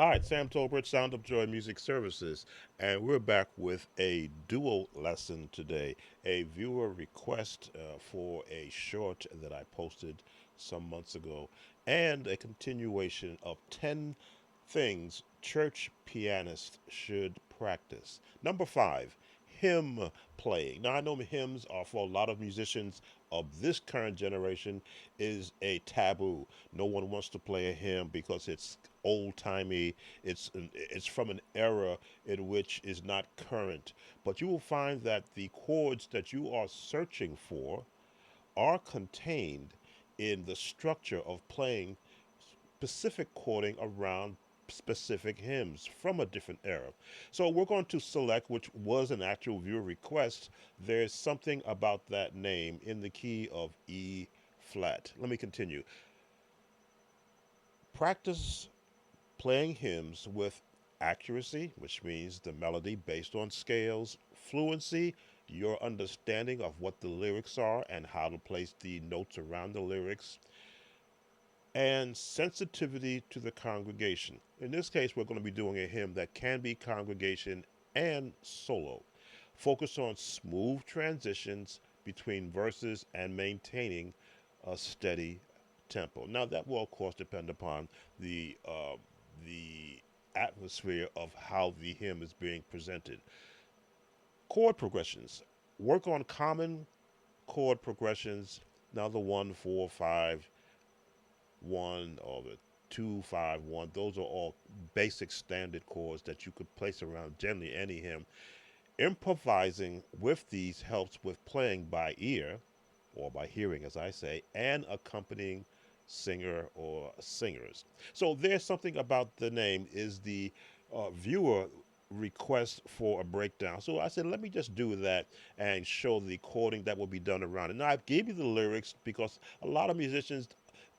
Hi, it's Sam Tolbert, Sound of Joy Music Services, and we're back with a dual lesson today. A viewer request for a short that I posted some months ago, and a continuation of 10 things church pianists should practice. Number 5, hymn playing. Now, I know hymns are for a lot of musicians of this current generation is a taboo. No one wants to play a hymn because it's old timey. It's from an era in which is not current. But you will find that the chords that you are searching for are contained in the structure of playing specific chording around specific hymns from a different era. So we're going to select, which was an actual viewer request. There's something about that name in the key of E flat. Let me continue. Practice playing hymns with accuracy, which means the melody based on scales, fluency, your understanding of what the lyrics are and how to place the notes around the lyrics, and sensitivity to the congregation. In this case, we're going to be doing a hymn that can be congregation and solo. Focus on smooth transitions between verses and maintaining a steady tempo. Now, that will, of course, depend upon the atmosphere of how the hymn is being presented. Chord progressions. Work on common chord progressions. Now, the 1, 4, 5, 1, or the 2, 5, 1. Those are all basic standard chords that you could place around generally any hymn. Improvising with these helps with playing by ear, or by hearing, as I say, and accompanying singer or singers. So there's something about the name is the viewer request for a breakdown. So I said, let me just do that and show the chording that will be done around it. Now I gave you the lyrics because a lot of musicians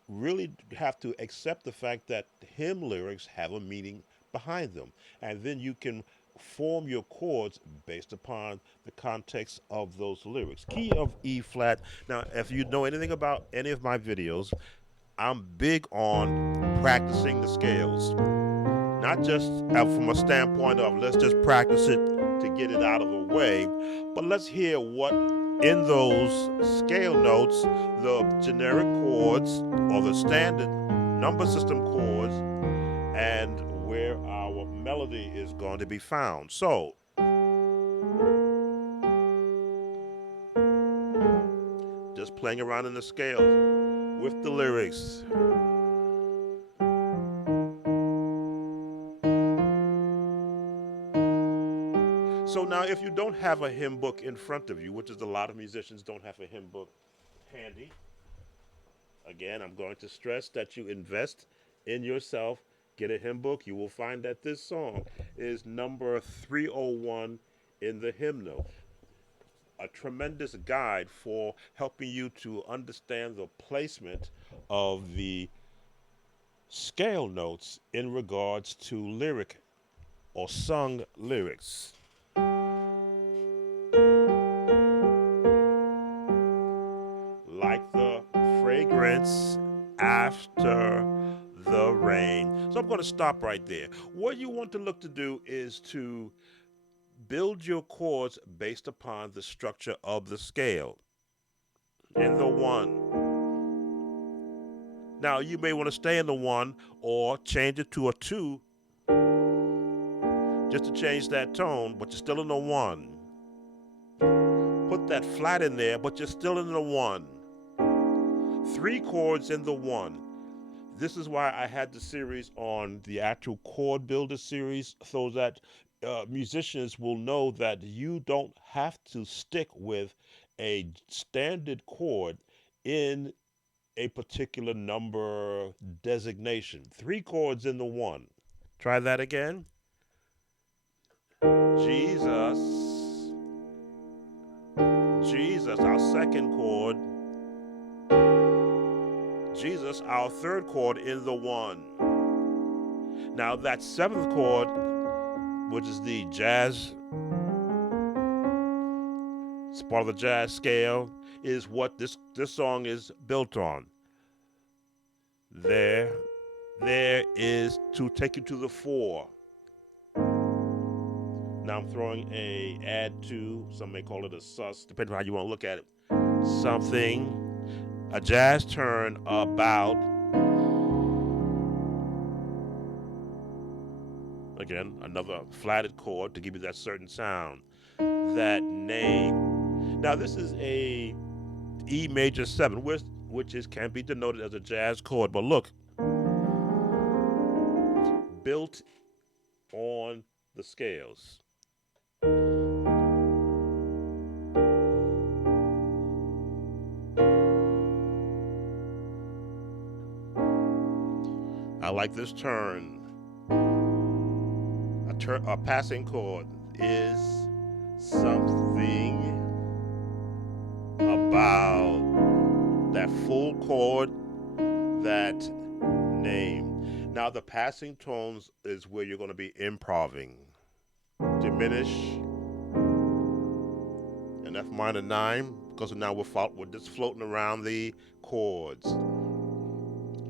really have to accept the fact that hymn lyrics have a meaning behind them. And then you can form your chords based upon the context of those lyrics. Key of E flat. Now, if you know anything about any of my videos, I'm big on practicing the scales. Not just from a standpoint of let's just practice it to get it out of the way, but let's hear what in those scale notes, the generic chords or the standard number system chords, and where our melody is going to be found. So, just playing around in the scales with the lyrics. So now, if you don't have a hymn book in front of you, which is a lot of musicians don't have a hymn book handy, again, I'm going to stress that you invest in yourself. Get a hymn book. You will find that this song is number 301 in the hymnal. A tremendous guide for helping you to understand the placement of the scale notes in regards to lyric or sung lyrics. Like the fragrance after the rain. So I'm going to stop right there. What you want to look to do is to build your chords based upon the structure of the scale. In the 1. Now you may want to stay in the 1 or change it to a 2 just to change that tone, but you're still in the 1. Put that flat in there, but you're still in the 1. 3 chords in the 1. This is why I had the series on the actual chord builder series, so that musicians will know that you don't have to stick with a standard chord in a particular number designation. 3 chords in the 1. Try that again. Jesus, Jesus, our second chord. Jesus, our third chord in the 1. Now that 7th chord, which is the jazz, it's part of the jazz scale, is what this song is built on. There there is to take you to the 4. Now I'm throwing a add to, some may call it a sus, depending on how you want to look at it. Something, a jazz turn about, again, another flatted chord to give you that certain sound. That name. Now this is a E major 7, which can be denoted as a jazz chord. But look, built on the scales. I like this turn. A passing chord is something about that full chord, that name. Now the passing tones is where you're going to be improving. Diminish an F minor 9, because now we're just floating around the chords.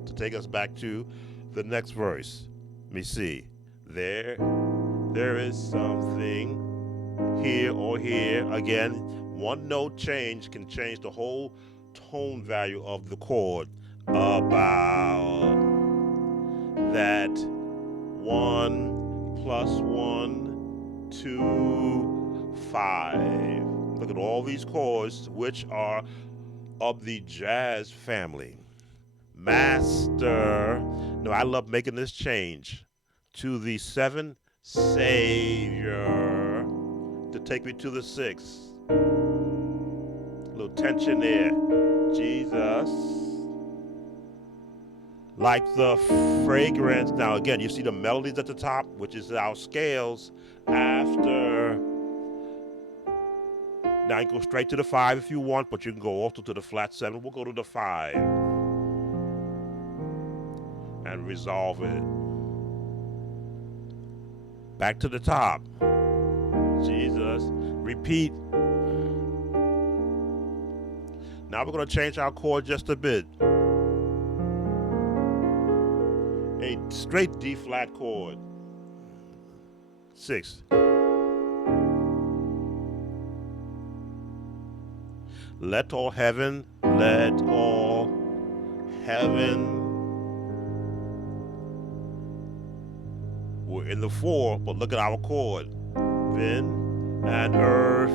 To take us back to the next verse. Let me see. There is something here or here. Again, one note change can change the whole tone value of the chord. About that 1 plus 1, 2, 5. Look at all these chords, which are of the jazz family. Master. No, I love making this change to the 7, Savior, to take me to the 6. A little tension there. Jesus. Like the fragrance. Now again, you see the melodies at the top, which is our scales. After. Now you can go straight to the 5 if you want, but you can go also to the flat 7. We'll go to the 5. And resolve it. Back to the top. Jesus. Repeat. Now we're going to change our chord just a bit. A straight D flat chord. 6. Let all heaven. We're in the 4, but look at our chord. Heaven and earth.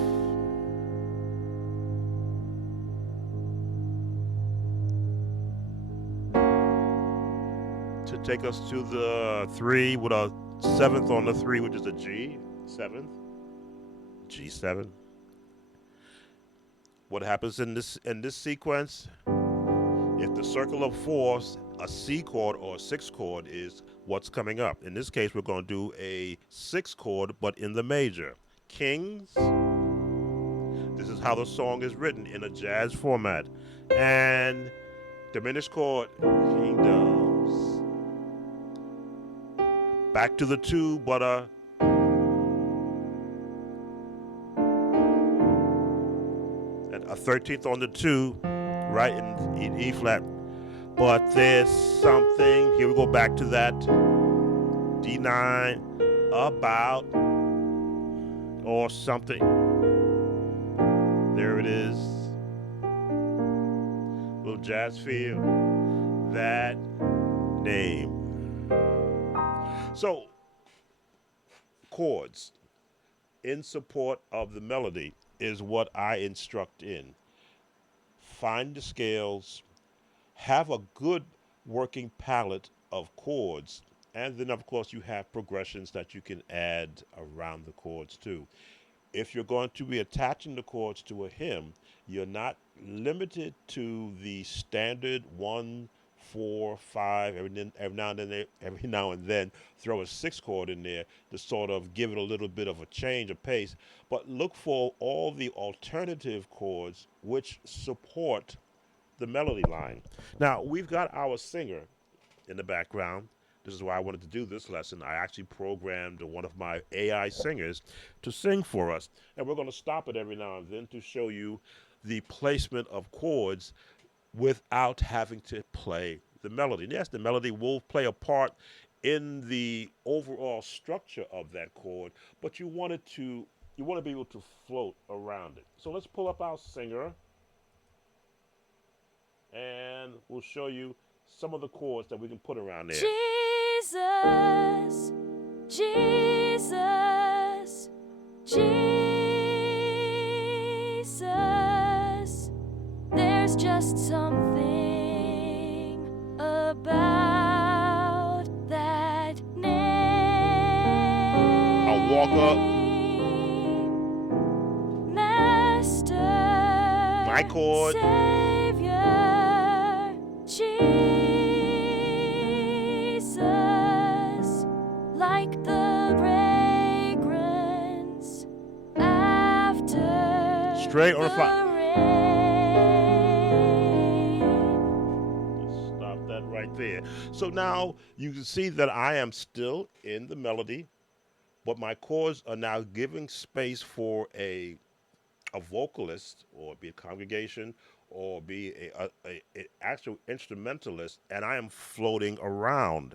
To take us to the 3 with a 7th on the 3, which is a G, 7th, G7. What happens in this sequence? If the circle of 4s, a C chord or a 6 chord is what's coming up. In this case, we're going to do a 6 chord, but in the major. Kings. This is how the song is written in a jazz format. And diminished chord, kingdoms. Back to the 2, but a 13th on the 2, right in E flat. But there's something, here we go back to that D9, about, or something. There it is. Little jazz feel. That name. So, chords in support of the melody is what I instruct in. Find the scales, have a good working palette of chords, and then of course you have progressions that you can add around the chords too. If you're going to be attaching the chords to a hymn, you're not limited to the standard 1, 4, 5. Every now and then throw a 6 chord in there to sort of give it a little bit of a change of pace. But look for all the alternative chords which support the melody line. Now we've got our singer in the background. This is why I wanted to do this lesson. I actually programmed one of my AI singers to sing for us. And we're going to stop it every now and then to show you the placement of chords without having to play the melody. Yes, the melody will play a part in the overall structure of that chord, but you want to be able to float around it. So let's pull up our singer, and we'll show you some of the chords that we can put around there. Jesus, Jesus, Jesus. There's just something about that name. I'll walk up. Master, My chord. Savior, Jesus, like the fragrance after Straight on the fire. rain. Let's stop that right there. So now you can see that I am still in the melody, but my chords are now giving space for a vocalist, or be a congregation, or be a actual instrumentalist, and I am floating around.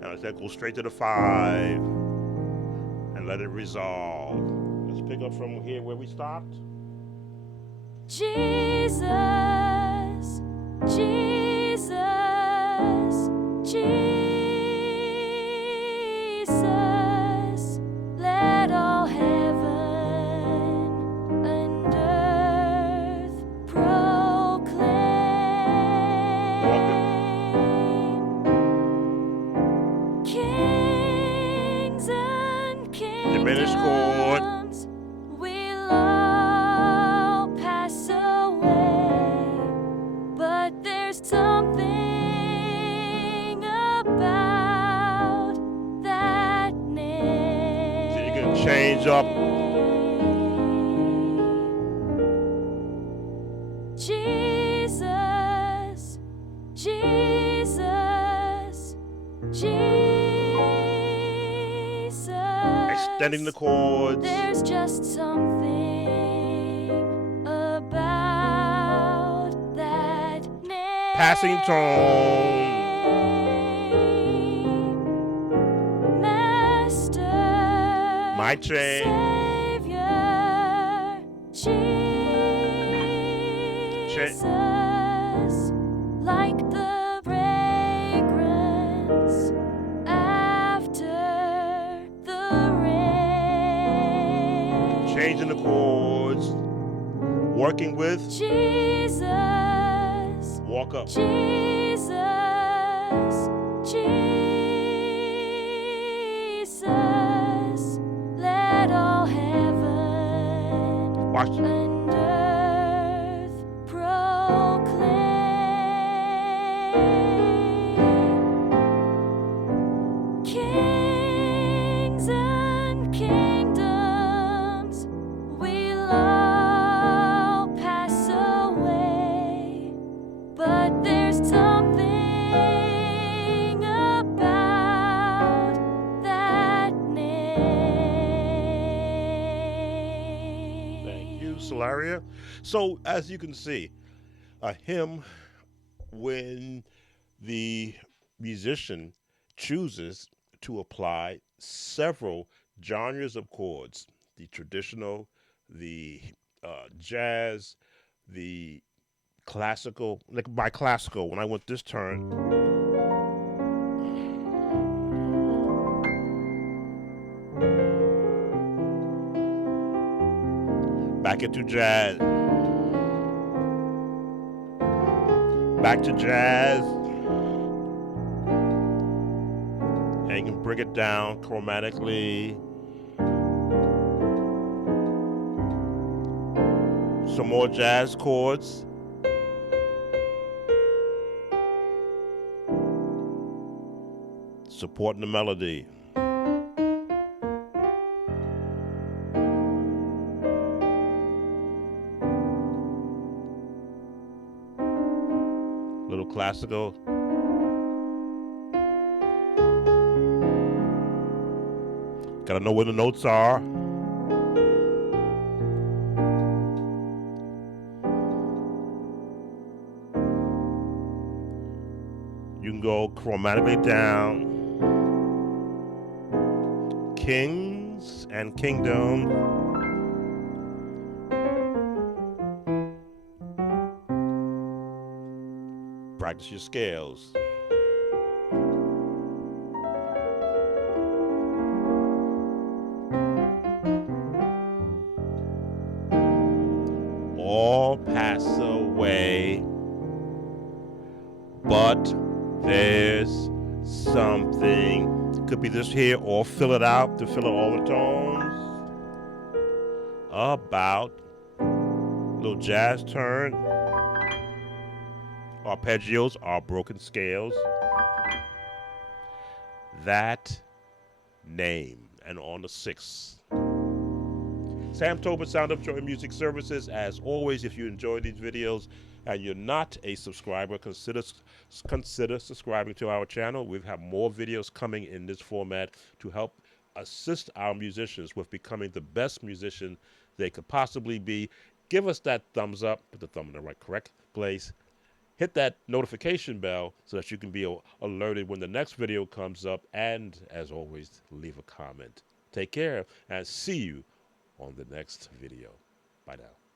Now let's go straight to the 5 and let it resolve. Let's pick up from here where we stopped. Jesus, Jesus, Jesus, let all heaven and earth proclaim. Kings and Diminished chord. kingdoms will all pass away, but there's something about that name. So you can change up. Jesus, Jesus, Jesus. Extending the chords. There's just something about that name. Passing tone. Master, My chain. Savior, Jesus, like the fragrance after the rain. Changing the chords. Working with. Jesus, Walk up. Jesus, Jesus, let all heaven Watch. and earth proclaim. Kings and kingdoms will all pass away, but there's something about that name. Thank you, Solaria. So, as you can see, a hymn, when the musician chooses to apply several genres of chords, the traditional, the jazz, the classical. Like by classical, when I went this turn, back into jazz, back to jazz, and you can bring it down chromatically. Some more jazz chords. supporting the melody. Little classical. Gotta know where the notes are. You can go chromatically down. Kings and kingdom. Practice your scales. All pass away, but there's something. It could be this here, or fill it out to fill out all the tones. About little jazz turn. Arpeggios are broken scales. That name, and on the 6th. Sam Tobin, Sound of Joy Music Services. As always, if you enjoy these videos and you're not a subscriber, consider subscribing to our channel. We have more videos coming in this format to help assist our musicians with becoming the best musician they could possibly be. Give us that thumbs up, put the thumb in the right correct place. Hit that notification bell so that you can be alerted when the next video comes up. And as always, leave a comment. Take care and see you on the next video. Bye now.